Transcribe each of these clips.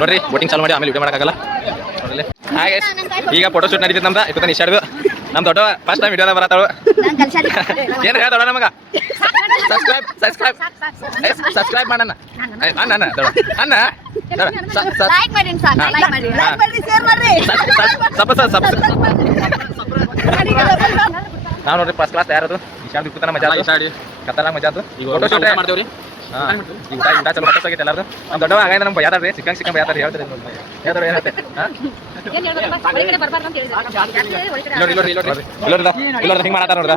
ನೋಡ್ರಿ ಬೋಟಿಂಗ್ ಚಾಲು ಮಾಡಿ ಆಮೇಲೆ ವಿಡಿಯೋ ಮಾಡೋಕ್ಕಾಗಲ್ಲ ನೋಡ್ರಿ. ಹಾಗೆ ಈಗ ಫೋಟೋ ಶೂಟ್ ನಡೀತಿತ್ತು ನಮ್ದು ಇಪ್ಪತ್ತ ನಿಷಾಡ್ದು ನಮ್ಮ ದೊಡ್ಡ ಫಸ್ಟ್ ಟೈಮ್ ವಿಡಿಯೋದ ಬರತ್ತಾಳು ಏನು ಹೇಳ ದೊಡ್ಡ ನಮಗ ಸಬ್ಸ್ಕ್ರೈಬ್ ಸಬ್ಸ್ಕ್ರೈಬ್ ಸಬ್ಸ್ಕ್ರೈಬ್ ಮಾಡೋಣ ಅಣ್ಣ ಅಣ್ಣ ದೊಡ್ಡ ಅಣ್ಣ ನಾವು ನೋಡ್ರಿ ಫಸ್ಟ್ ಕ್ಲಾಸ್ ಯಾರದು ಇಶಾಡ್ ಕೂತಾನ ಮಜಾ ಕತ್ತಲ ಮಜಾ ಅದು ಈಗ ಫೋಟೋ ಶೂಟ್ ಮಾಡ್ತೇವ್ರಿ. ಹಾಂ ಈಗ ಊಟ ಚಲೋ ಮಟ್ಟಸ್ ಆಗೈತೆ ಎಲ್ಲಾರ್ದು ನಮ್ಮ ದೊಡ್ಡವ ಆಗ ನಮ್ಗೆ ಯಾರು ಸಿಕ್ಕಂಗೆ ಹೇಳ್ತಾರೆ ಹೇಳ್ತಾರೆ ಹೇಳ್ತಾರೆ ಏನತ್ತೆ ಹಾಂ ನೋಡಿ ನೋಡಿ ನೋಡಿ ಇಲ್ಲೋಡ್ದ ಹಿಂಗೆ ಮಾಡತ್ತಾರ ನೋಡ್ದ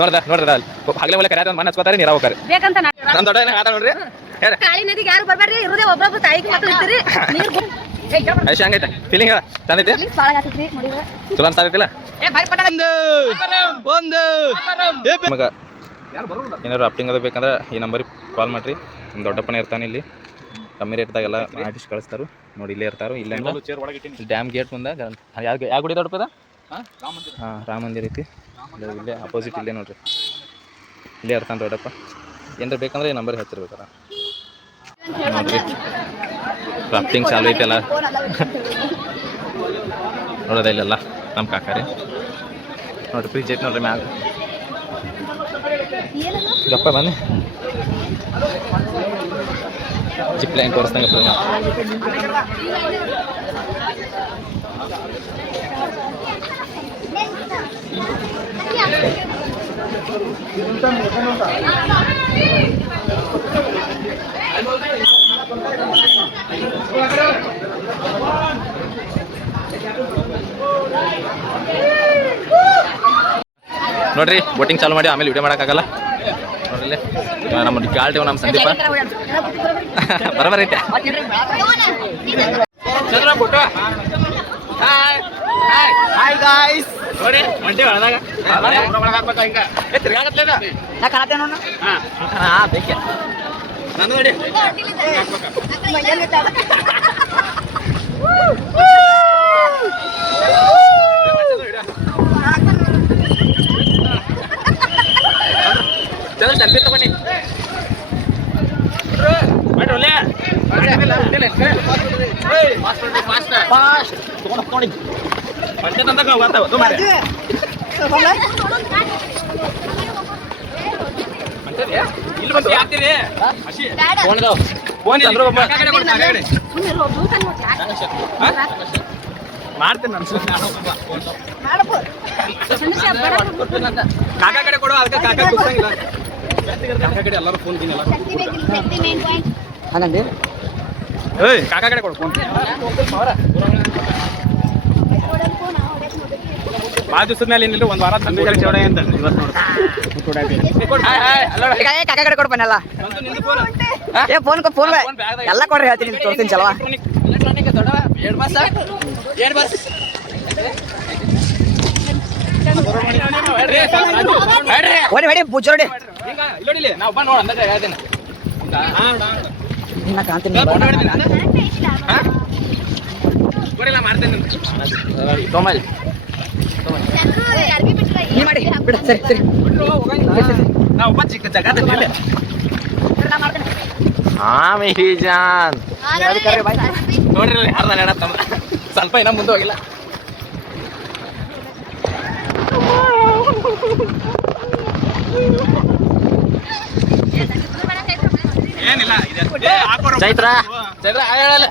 ನೋಡ್ದ ನೋಡ್ದ ಅಲ್ಲಿ ಹಗಲೇ ಒಳ್ಳೆ ಕರೆ ಮನೆ ಹಚ್ಕೋತಾರೆ ನೀರು ಹೋಗ್ತಾರೆ ನಮ್ಮ ದೊಡ್ಡ ಏನಾಗ ಆತ ನೋಡ್ರಿ ಐಶ್ ಹಂಗೈತೆ ಫೀಲಿಂಗ್ ಹೇಳ ಚಂದೈತೆ ಚಲೋ ಅನ್ಸಾಕೈತಿಲ್ಲ ಮಗ ಏನಾದ್ರು ರಾಫ್ಟಿಂಗ್ ಅದು ಬೇಕಂದ್ರೆ ಈ ನಂಬರಿಗೆ ಕಾಲ್ ಮಾಡಿರಿ. ನಮ್ಮ ದೊಡ್ಡಪ್ಪನೇ ಇರ್ತಾನೆ ಇಲ್ಲಿ ಕಮ್ಮಿ ರೇಟ್ದಾಗೆಲ್ಲ ಆರ್ಟಿಸ್ಟ್ ಕಳಿಸ್ತಾರೆ ನೋಡಿ. ಇಲ್ಲೇ ಇರ್ತಾರೋ ಇಲ್ಲ ಡ್ಯಾಮ್ ಗೇಟ್ ಮುಂದೆ ಯಾವ ಗುಡಿ ದೊಡ್ಡಪದ ಹಾಂ ರಾಮ ಮಂದಿರ ಐತಿ ಇಲ್ಲೇ ಅಪೋಸಿಟ್ ಇಲ್ಲೇ ನೋಡ್ರಿ ಇಲ್ಲೇ ಇರ್ತಾನೆ ದೊಡ್ಡಪ್ಪ. ಏನಾರು ಬೇಕಂದ್ರೆ ಈ ನಂಬರ್ ಹಚ್ಚಿರ್ಬೇಕಾರ ನೋಡ್ರಿ. ರಾಫ್ಟಿಂಗ್ ಚಾಲು ಐತೆಲ್ಲ ನೋಡೋದ ಇಲ್ಲೆಲ್ಲ ನಮ್ಮ ಕಾಕಾರಿ ನೋಡ್ರಿ ಫ್ರಿಜ್ ಐತೆ ನೋಡ್ರಿ ಮ್ಯಾಗ ಗಪ್ಪ ಬನ್ನಿ ಜಿಪ್ ಲೈನ್ ತೋರಿಸ್ದಂಗೆ ನೋಡ್ರಿ ಬೋಟಿಂಗ್ ಚಾಲು ಮಾಡಿ ಆಮೇಲೆ ವಿಡಿಯೋ ಮಾಡೋಕ್ಕಾಗಲ್ಲ ನೋಡ್ರಿ. ನಮ್ಮ ಗಾಲ್ಟಿ ನಮ್ಮ ಸಂದೀಪ ಬರಬರ ಐತೆ ಹಾಯ್ ಗಾಯ್ಸ್ ನೋಡಿ ಮಂಡಿ ಒಳದಾಗ ತಿರ್ಗಾಗತ್ಲೇದ ನಾ ಕಾಣತ್ತೇನ ಹಾಂ ಬೇಕೆ ನಾನು ನೋಡಿ ಚಲೋ ಸೆಲ್ಫಿ ತಗೊಂಡಿ ಮಾಡ್ರಲ್ಲೇ ಫಾಸ್ಟ್ ತಗೊಂಡು ಮಂಟೆ ತಂದಾಗ ಬರ್ತಾವ ತು ಮಾರೆ ಇಲ್ಲಿ ಬಂದು ಯಾಕ್ತೀರಿ ಫೋನ್ ಚಂದ್ರ ಮಾಡ್ತೇನೆ ಕಾಕಾ ಕಡೆ ಕೊಡು ಅದಕ್ಕೆ ಕಾಕಾ ಕೂಸಂಗಿಲ್ಲ ಕಾಕಾ ಕಡೆ ಎಲ್ಲರೂ ಫೋನ್ ತಿನ್ನಲ್ಲ ಹಾಗಂడి ಏಯ್ ಕಾಕಾ ಕಡೆ ಕೊಡು ಫೋನ್ ಭಾಳ ದಿವಸದ ಮೇಲೆ ಏನಿಲ್ಲ ಒಂದು ವಾರ ತಂದೆ ಚೌಡ ಅಂತ ಕಾಕಾ ಕಡೆ ಕೊಡು ಬನ್ನಲ್ಲ ಏ ಫೋನ್ ಫೋನ್ ಎಲ್ಲ ಕೊಡ್ರಿ ಹೇಳ್ತೀನಿ ತೋರಿಸ್ತೀನಿ ಚಲೋ ಹೊಡಿ ಹೊಡಿ ಬುಜ್ಜೋಡಿ ನಾವು ಬಾ ನೋಡ ಅಂದ್ರೆ ಹೇಳ್ತೇನೆ ಕಾಣ್ತೀನಿ ಮಾಡ್ತೇನೆ ತೋಮಲ್ ನೀ ಮಾಡಿ ಬಿಡ ಸರಿ ಸರಿ ನಾವು ಒಬ್ಬ ಚಿಕ್ಕ ಜಗತ್ತಲ್ಲಿ ಹಾಂ ಮಿಹಿ ಜಾನ್ ನೋಡ್ರಿ ಯಾರ್ದ ಹೇಳತ್ತಮ್ಮ ಸ್ವಲ್ಪ ಇನ್ನ ಮುಂದೆ ಹೋಗಿಲ್ಲ ಏನಿಲ್ಲ ಚೈತ್ರ ಚೈತ್ರ ಹೇಳಲ್ಲ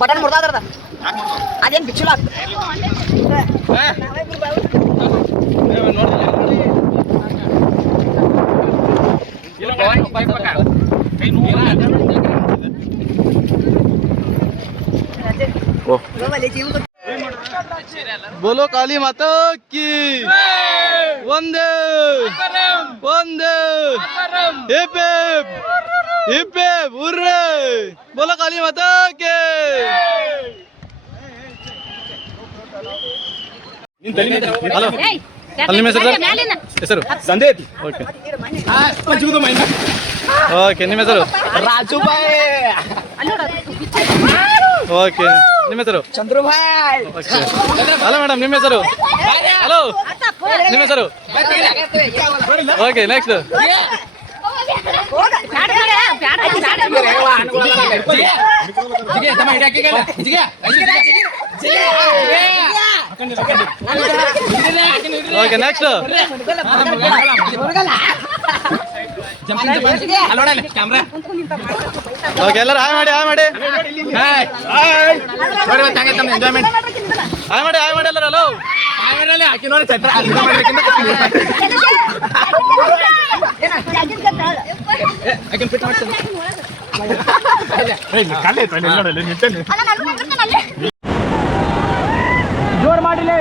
ಬಟನ್ ಮುರ್ದಾದ್ರದ ಅದೇನು ಬಿಚ್ಚುಲ बोलो काली माता की वंदे वंदे हिप हिप हिप हुर्रे बोलो काली माता के ಹಲೋ ಅಲ್ಲಿ ನಿಮ್ಮ ಹೆಸರು ಸಂದೇತ್ ಓಕೆ ಓಕೆ ನಿಮ್ಮ ಹೆಸರು ರಾಜು ಬಾಯ್ ಓಕೆ ನಿಮ್ಮ ಹೆಸರು Chandru Bhai okay hello madam ನಿಮ್ಮ ಹೆಸರು ಹಲೋ ನಿಮ್ಮ ಹೆಸರು okay next okay next okay ಎಲ್ಲರೂ ಹಾಯ್ ಮಾಡಿ ಎಂಜಾಯ್ಮೆಂಟ್ ಹಾಯ್ ಮಾಡಿ ಎಲ್ಲರೂ ಹಲೋ ಹಾಕಿ ನೋಡಿ ಜೋರ್ ಮಾಡಿಲ್ಲ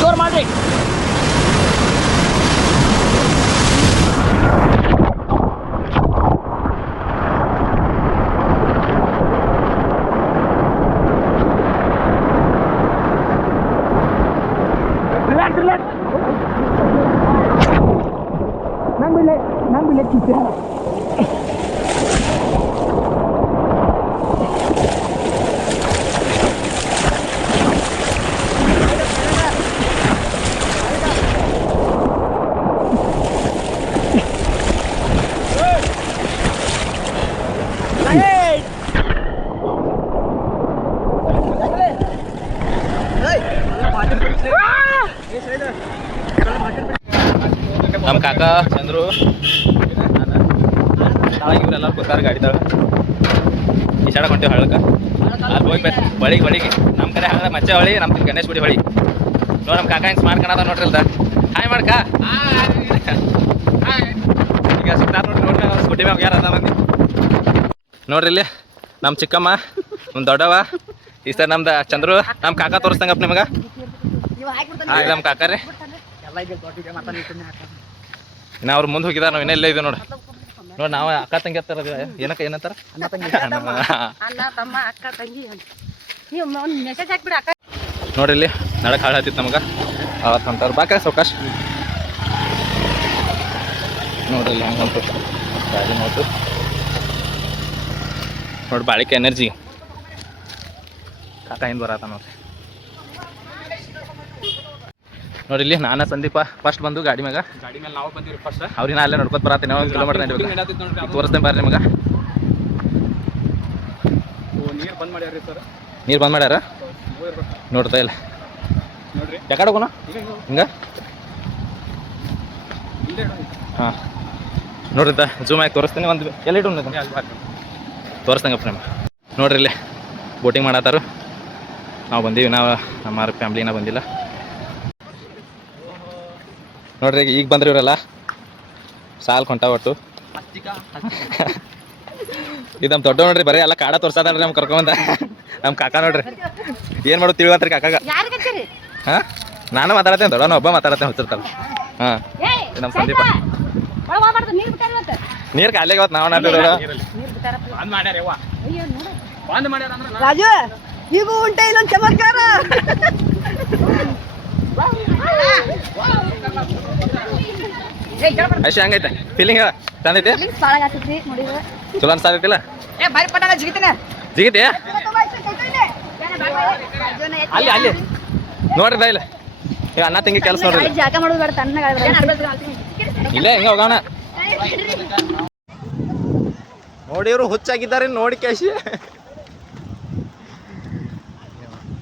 ಜೋರ್ ಮಾಡ್ರಿ ನಮ್ಮ ಕಾಕ ಚಂದ್ರು ನಾಳೆ ಇವರೆಲ್ಲರೂ ಕೂತಾರ ಗಾಡಿದಾಗ ಈ ಸೈಡ್ ಹೊಂಟೇವಿ ಹಳ್ಳಕ್ಕೆ ಅಲ್ಲಿ ಹೋಗ್ಬೇಕು ಬಳಿಗೆ ನಮ್ಮ ಕಡೆ ಹಳ್ಳ ಮಚ್ಚೆ ಹೊಳಿ ನಮ್ಮ ಗಣೇಶ್ ಗುಡಿ ಹೊಳಿ ನೋಡಿ ನಮ್ಮ ಕಾಕ ಹಿಂಗೆ ಸ್ಮಾರ್ಟ್ ಕಾಣದ ನೋಡ್ರಿ ಅಲ್ದ ಹಾಯ್ ಮಾಡ್ಕ ಈಗ ಸಿಗ್ತಾರ ನೋಡ್ರಿ ಸ್ಕೂಟಿ ಮ್ಯಾಗ ಯಾರು ಅದ ಮಂದಿ ನೋಡ್ರಿ ಇಲ್ಲಿ ನಮ್ಮ ಚಿಕ್ಕಮ್ಮ ಒಂದು ದೊಡ್ಡವ ಈ ಸರ್ ನಮ್ದು ಚಂದ್ರು ನಮ್ಮ ಕಾಕ ತೋರಿಸ್ತಂಗಪ್ಪ ನಿಮಗೆ ನಮ್ಮ ಕಾಕ ರೀ ಇನ್ನು ಅವ್ರು ಮುಂದೆ ಹೋಗಿದಾರ ನಾವು ಇನ್ನೆಲ್ಲ ಇದ್ದೀವಿ ನೋಡಿ ನಾವು ಅಕ್ಕ ತಂಗಿ ಹತ್ತಾರ ಏನಕ್ಕ ಏನಂತಾರ ನೋಡ್ರಿ ಇಲ್ಲಿ ನಡಕ್ ಹಾಳು ಹತ್ತಿತ್ತು ನಮಗೆ ಅವತ್ತು ಅಂತಾರ ಬಾಕ ಸೌಕಾಶ್ ನೋಡ್ರಿ ಇಲ್ಲಿ ಹಂಗೆ ಹೊಂಟು ಗಾಡಿ ನೋಟು ನೋಡಿ ಬಾಳಿಕೆ ಎನರ್ಜಿ ಕಾಕ ಹಿಂದೆ ಬರತ್ತ ನೋಡ್ರಿ ನೋಡಿ ಇಲ್ಲಿ ನಾನು ಸಂದೀಪ ಫಸ್ಟ್ ಬಂದು ಗಾಡಿ ಮ್ಯಾಗ ಗಾಡಿ ಮೇಲೆ ನಾವು ಬಂದಿರಿ ಫಸ್ಟ್ ಅವ್ರಿನ ಅಲ್ಲೇ ನೋಡ್ಕೊತ ಬರತ್ತೀನಿ 1 ಕಿಲೋಮೀಟರ್ ನಡಿಬೇಕು ತೋರಿಸ್ತೇನೆ ಬರ್ರಿ ನಿಮಗೆ ನೀರು ಬಂದ್ ಮಾಡ್ಯಾರ ಸರ್ ನೀರು ಬಂದ್ ಮಾಡ್ಯಾರ ನೋಡ್ತಾ ಇಲ್ಲ ನೋಡ್ರಿ ಯಾಕಡೆ ಹೋಗೋಣ ಹಿಂಗ ಹಾಂ ನೋಡ್ರಿ ಜೂಮ್ ಆಗಿ ತೋರಿಸ್ತೀನಿ ಒಂದು ಎಲ್ಲಿ ಇಟ್ಟು ತೋರಿಸ್ತಂಗಪ್ಪ ನಿಮ್ಗೆ ನೋಡ್ರಿ ಇಲ್ಲಿ ಬೋಟಿಂಗ್ ಮಾಡತ್ತಾರು ನಾವು ಬಂದೀವಿ ನಮ್ಮ ಫ್ಯಾಮ್ಲಿನ ಬಂದಿಲ್ಲ ನೋಡ್ರಿ ಈಗ ಬಂದ್ರಿ ಇವರೆಲ್ಲ ಸಾಲ್ ಕೊಂಟ ಒಟ್ಟು ಇದು ನಮ್ಮ ದೊಡ್ಡ ನೋಡ್ರಿ ಬರೀ ಎಲ್ಲ ಕಾಡ ತೋರ್ಸತಾಡ್ರಿ ನಮ್ಗೆ ಕರ್ಕೊಂಬಂದ ನಮ್ಮ ಕಾಕ ನೋಡ್ರಿ ಏನು ಮಾಡೋದು ತಿಳಿವತ್ರಿ ಕಾಕಾಗ ಹಾಂ ನಾನು ಮಾತಾಡತ್ತೇನೆ ದೊಡ್ಡವನ ಒಬ್ಬ ಮಾತಾಡತ್ತೇನೆ ಹುಚ್ಚಿರ್ತಾರ ಹಾಂ ನಮ್ಮ ಸಂದೀಪ ನೀರು ಖಾಲಿ ಇವತ್ತು ನಾವು ನಾಟಿದೋಡ ರಾಜು ಈಗೂ ಉಂಟೆ ಇಲ್ಲೊಂದು ಚಮತ್ಕಾರ ಅಷ್ಟೇ ಹಂಗೈತೆ ಫೀಲಿಂಗ್ ಚಂದೈತಿ ಚಲೋ ಅನ್ಸಾದೈತಿಲ್ಲ ಜಿಗಿತಿ ಅಲ್ಲಿ ನೋಡ್ರಿ ಬಾ ಇಲ್ಲ ಈಗ ಅಣ್ಣ ತಂಗಿ ಕೆಲಸ ನೋಡ್ರಿ ಜಾಗ ಮಾಡೋದು ಬೇಡ ತಣ್ಣಗೆ ಇಲ್ಲೇ ಹಿಂಗ ಹೋಗೋಣ ನೋಡಿ ಇವರು ಹುಚ್ಚಾಗಿದ್ದಾರೆ ನೋಡಿ ಕ್ಯಾಶಿ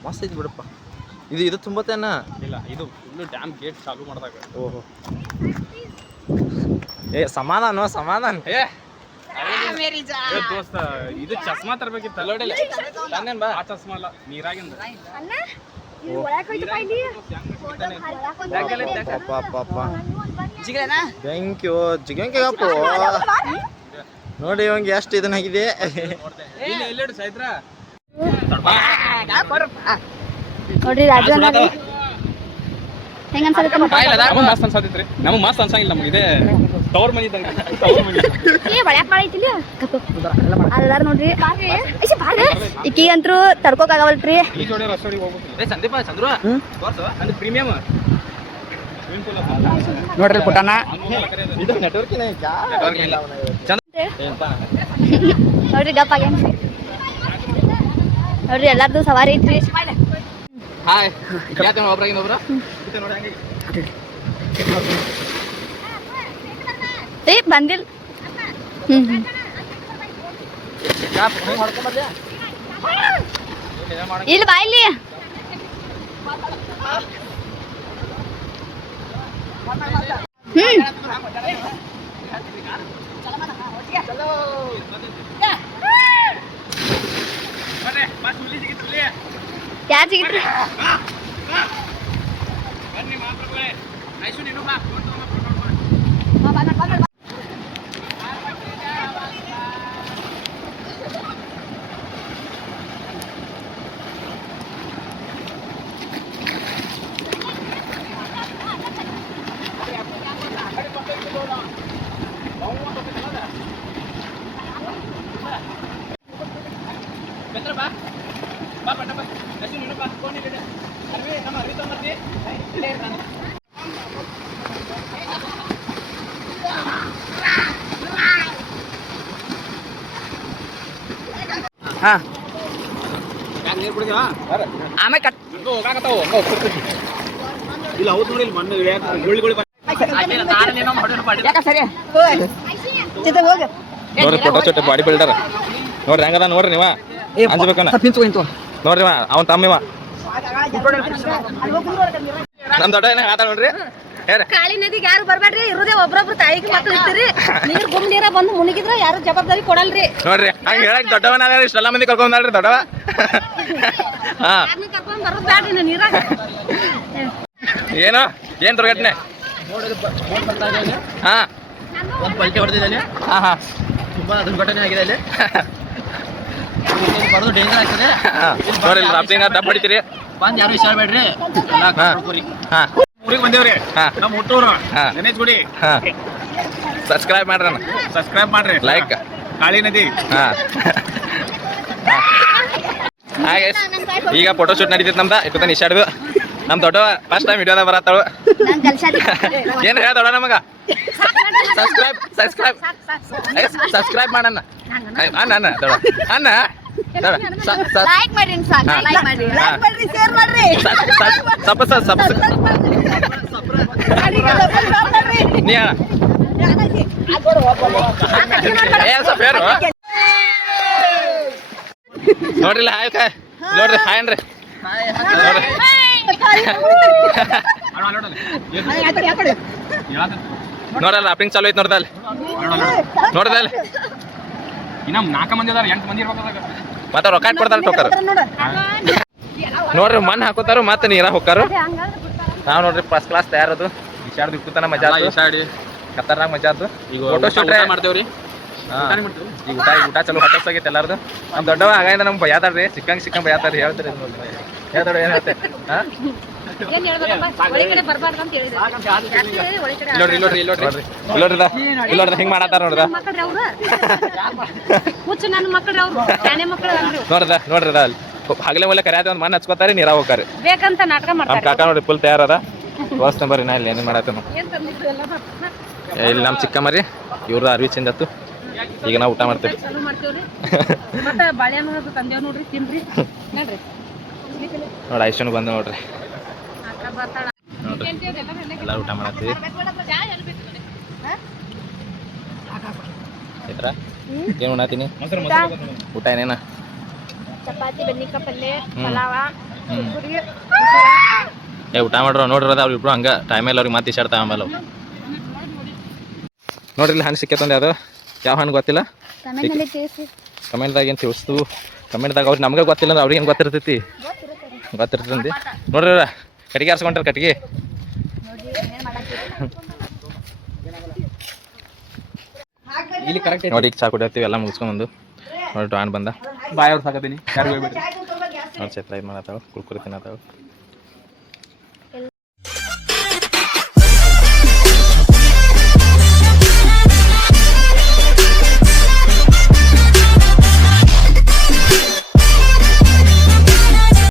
ಮಸ್ತ್ ಐತಿ ಬಿಡಪ್ಪ ಇದು ತುಂಬತ್ತೇನ ಇಲ್ಲ ಇದು ಫುಲ್ಲು ಡ್ಯಾಮ್ ಗೇಟ್ ಚಾಲು ಮಾಡಿದಾಗ ಓಹೋ ಏ ಸಮಾಧಾನ ಏ ದೋಸ್ತ ಇದು ಚಸ್ಮಾ ತರಬೇಕಿತ್ತು ನೋಡಿಲ್ಲ ನಾನೇನ್ ಬಾ ಆ ಚಸ್ಮಾ ಅಲ್ಲ ನೀರಾಗಿಂದ ಥ್ಯಾಂಕ್ ಯು ಜಿಗಂಕಪ್ಪ ನೋಡಿ ಇವಂಗೆ ಎಷ್ಟು ಇದನ್ನಾಗಿದೆ ಚೈತ್ರ ನೋಡ್ರಿ ರಾಜು ಹೆಂಗ ಅನ್ಸತ್ತೆ ಮಸ್ತ್ ಅನ್ಸಾತೈತ್ರಿ ನಮಗೆ ಮಸ್ತ್ ಅನ್ಸಂಗಿಲ್ಲ ನಮ್ಗೆ ಇದೆ ತವ್ರ ಮನಿ ಇದ್ದಂಗೆ ಅಲ್ಲಾರ ನೋಡ್ರಿ ಈಗಂತ್ರು ತಡ್ಕೋಕಾಗವಲ್ರಿ ಈ ಜೋಡಿ ರಸ್ಟೋಡಿಗೆ ಹೋಗ್ಬೇಕು ಸಂದೀಪ ಚಂದ್ರು ಅದು ಪ್ರೀಮಿಯಮ್ ನೋಡ್ರಿ ಪುಟಾನ ಇದು ನೆಟ್ವರ್ಕ್ ಇಲ್ಲ ನೋಡ್ರಿ ಗಪ್ಪ ನೋಡ್ರಿ ಎಲ್ಲಾರ್ದು ಸವಾರಿ ಐತ್ರಿ ಹಾಯ್ ಯಾಕೆ ಒಬ್ರಾಗಿನ ಒಬ್ರು ನೋಡಿ ಹಂಗೆ ಏ ಬಂದಿಲ್ಲ ಇಲ್ಲಿ ಬಾ ಇಲ್ಲಿ ಯಾರು ಸಿಗಿತ್ರಿ ಹಾ ಆಮೇಲೆ ಕಟ್ ಇಲ್ಲ ಹೌದು ನೋಡಿ ಮಣ್ಣು ಗುಳ್ಳಿಗಳು ಯಾಕ ಸರಿ ಚಿತ್ರ ಹೋಗ ನೋಡ್ರಿ ಫೋಟೋ ಶೂಟ್ ಬಾಡಿ ಬಿಲ್ಡರ್ ನೋಡ್ರಿ ಹೆಂಗದ ನೋಡ್ರಿ ನೀವ ಅಂಜಬೇಕನ ನೋಡ್ರಿ ಅವನ್ ತಮ್ಮಿವ ನಮ್ ದೊಡ್ಡ ಏನ ಆತ ನೋಡ್ರಿ ಕಾಳಿ ನದಿಗೆ ಯಾರು ಬರ್ಬೇಡ್ರಿ ಇರುದೇ ಒಬ್ರೊಬ್ರು ತಾಯಿಗೆ ಮಕ್ಳು ಇರ್ತೀರಿ ನೀರ್ ಗುಮ್ ನೀರ ಬಂದು ಮುಳುಗಿದ್ರ ಯಾರು ಜವಾಬ್ದಾರಿ ಕೊಡಲ್ರಿ ನೋಡ್ರಿ ಹಂಗ ಹೇಳಕ್ ದೊಡ್ಡವನ ಇಷ್ಟೆಲ್ಲ ಮಂದಿ ಕರ್ಕೊಂಡ್ರಿ ದೊಡ್ಡವ ಹಾ ಕರ್ಕೊಂಡ್ ಬರೋದ್ ಬ್ಯಾಡ್ರಿ ನೀರಾಗ ಏನು ಏನ್ ದುರ್ಘಟನೆ ಹಾ ಒಂದು ಪಲ್ಟಿ ಹೊಡೆದಿದ್ದಾನೆ ಹಾ ಹಾ ತುಂಬಾ ದುರ್ಘಟನೆ ಆಗಿದೆ ಅಲ್ಲಿ ಬರೋದು ಡೇಂಜರ್ ಆಗ್ತದೆ ನೋಡ್ರಿ ರಾಫ್ಟಿಂಗ್ ದಪ್ಪ ಹೊಡಿತೀರಿ ಬಂದು ಯಾರು ಇಷ್ಟ ಹಾ ಊರಿಗೆ ಬಂದೇವ್ರಿ ಹಾ ನಮ್ಮ ಹುಟ್ಟೂರು ಹಾ. ಗಣೇಶ್ ಗುಡಿ ಹಾ ಸಬ್ಸ್ಕ್ರೈಬ್ ಮಾಡ್ರಣ ಸಬ್ಸ್ಕ್ರೈಬ್ ಮಾಡ್ರಿ ಲೈಕ್ ಕಾಳಿ ನದಿ ಹಾ ಹಾಗೆ ಈಗ ಫೋಟೋ ಶೂಟ್ ನಡೀತೈತೆ ನಮ್ದ ಇಪ್ಪತ್ತ ನಿಶಾಡ್ದು ನಮ್ ದೊಡ್ಡ ಫಸ್ಟ್ ಟೈಮ್ ವಿಡಿಯೋದಾಗ ಬರತ್ತಾಳು ಏನ್ ಹೇಳ ದೊಡ್ಡ ನಮಗ ಸಬ್ಸ್ಕ್ರೈಬ್ ಮಾಡಣ್ಣ ಅಣ್ಣ ಅಣ್ಣ ದೊಡ್ಡ ಅಣ್ಣ ಲೈಕ್ ಮಾಡ್ರಿ ಸಾಕು ಲೈಕ್ ಮಾಡ್ರಿ ಶೇರ್ ಮಾಡ್ರಿ ನೀ ಅಣ್ಣ ನೋಡ್ರಿಲ್ಲ ಹಾಯ್ ನೋಡ್ರಿ ಹಾಯ್ ಅನ್ರಿ ನೋಡಲ್ಲ ರಾಫ್ಟಿಂಗ್ ಚಾಲು ಐತಿ ನೋಡ್ದಲ್ ನೋಡ್ದಲ್ ಇನ್ನ 4 ಮಂದಿ ಅದಾರ 8 ಮಂದಿ ಇರ್ಬೇಕಾದಾಗ ಮತ್ತೆ ರೊಕ್ಕ ಕೊಡ್ತಾರ ಟೋಕರ್ ನೋಡ್ರಿ ಮಣ್ಣು ಹಾಕೋತಾರ ಮತ್ತೆ ನೀರಾಗ ಹೋಗ್ತಾರ ನಾವ್ ನೋಡ್ರಿ ಫಸ್ಟ್ ಕ್ಲಾಸ್ ತಯಾರದು ಇಷ್ಟಾಡ್ದು ಇಕ್ಕುತ್ತಾನ ಮಜಾ ಆಯ್ತು ಖತರ್ನಾಕ್ ಮಜಾ ಆಯ್ತು ಈಗ ಫೋಟೋ ಶೂಟ್ ಮಾಡ್ತೇವ್ರಿ ಈಗ ಊಟ ಚಲೋ ಹಟ್ಟಸ್ ಆಗೈತೆ ಎಲ್ಲಾರ್ದು ನಮ್ ದೊಡ್ಡವ ಹಾಗಾಯಿಂದ ನಮ್ಗೆ ಭಯಾತಾಡ್ರಿ ಸಿಕ್ಕಂಗ್ ಭಯಾತಾಡ್ರಿ ಹೇಳ್ತೀರಿ ಹೇಳ್ತಾರ ಏನ್ ಹೇಳ್ತೆ ಹಾ ಏನ್ ಹೇಳ್ಬೇಕಪ್ಪ ಒಳ ಕಡೆ ಬರ್ಬಾರ್ದು ಅಂತ ಹೇಳಿದ್ರು ಒಳ ಕಡೆ ನೋಡ್ರಿ ನೋಡ್ರಿ ನೋಡ್ರಿ ನೋಡ್ರಿ ಹಿಂಗ್ ಮಾಡತ್ತಾರ ನೋಡ್ದ ಮಕ್ಕಳ್ರಿ ಅವ್ರು ಹುಚ್ಚು ನನ್ನ ಮಕ್ಕಳ್ರಿ ಅವ್ರು ಶಾನೆ ಮಕ್ಕಳು ಅಲ್ರಿ ನೋಡ್ರಿ ಅಲ್ಲಿ ಹಗಲೆ ಮೇಲೆ ಕರಿಯಾದ ಒಂದು ಮಣ್ಣು ಹಚ್ಕೋತಾರೆ ನೀರಾಗ ಹೋಗ್ತಾರೆ ಬೇಕಂತ ನಾಟಕ ನಮ್ ಮಾಡ್ತಾರೆ ಕಾಕ ನೋಡಿ ಫುಲ್ ತಯಾರದ ತೋರಿಸ್ತಾ ಬರ್ರಿ ನಾ ಇಲ್ಲಿ ಏನೇನು ಮಾಡತ್ತೇನು ಏನ್ ತಂದಿದ್ರು ಎಲ್ಲ ಇಲ್ಲಿ ನಮ್ಮ ಚಿಕ್ಕಮ್ಮರಿ ಇವ್ರದ್ದು ಅರ್ವಿ ಚೇಂಜ್ ಆಯ್ತು ಈಗ ನಾವು ಊಟ ಮಾಡ್ತೇವೆ ಚಲೋ ಮಾಡ್ತೇವ್ರಿ ಮತ್ತೆ ಬಾಳೆಹಣ್ಣು ತಂದೇವ್ ನೋಡ್ರಿ ತಿನ್ರಿ ನೋಡ್ರಿ ನೋಡಿ ಐಶನ್ ಬಂದು ನೋಡ್ರಿ ಅಕ್ಕ ಬರ್ತಾಳ ನೋಡ್ರಿ ಎಲ್ಲರೂ ಊಟ ಮಾಡತ್ತೀವಿ ಆಯ್ತಾ ಏನು ಉಣ್ಣತೀನಿ ಊಟ ಏನೇನ ಚಪಾತಿ ಬದ್ನಿಕಾಯಿ ಪಲ್ಯ ಪಲಾವ ಕುರಿ ಏ ಊಟ ಮಾಡ್ರು ನೋಡ್ರಿ ಅದ ಅವ್ರು ಇಬ್ರು ಹಂಗೆ ಟೈಮಲ್ಲಿ ಅವ್ರಿಗೆ ಮತ್ತೆ ಇಷ್ಟಾಡ್ತಾವ ಆಮೇಲೆ ಅವು ನೋಡ್ರಿ ಇಲ್ಲಿ ಹಣ್ಣು ಸಿಕ್ಕತ್ತಂದು ಯಾವುದು ಯಾವ ಹಣ್ಣು ಗೊತ್ತಿಲ್ಲ ಕಮೆಂಟ್ದಾಗ ಏನು ತಿಳಿಸ್ತು ಕಮೆಂಟ್ದಾಗ ಅವ್ರಿಗೆ ನಮ್ಗೆ ಗೊತ್ತಿಲ್ಲ ಅಂದ್ರೆ ಅವ್ರಿಗೆ ಏನು ಗೊತ್ತಿರ್ತೈತಿ ಗೊತ್ತಿರ್ತಂದು ನೋಡ್ರಿ ಕಟ್ಟಿಗೆ ಆರಿಸ್ಕೊಂಡ್ರೆ ಕಟ್ಟಿಗೆ ಇಲ್ಲಿ ಕರೆಕ್ಟ್ ನೋಡಿ ಈಗ ಚಾ ಕುಡಿಯತ್ತೀವಿ ಎಲ್ಲ ಮುಗಿಸ್ಕೊಂಬಂದು ನೋಡಿ ಆಣ್ ಬಂದ ಬಾಯವ್ರು ಸಾಕತೀನಿ ಯಾರು ಹೋಗ್ಬಿಡ್ರಿ ನೋಡಿ ಚೈತ್ರ ಇದು ಮಾಡತ್ತಾವ ಕುರ್ಕುರಿ ತಿನ್ನತ್ತಾವ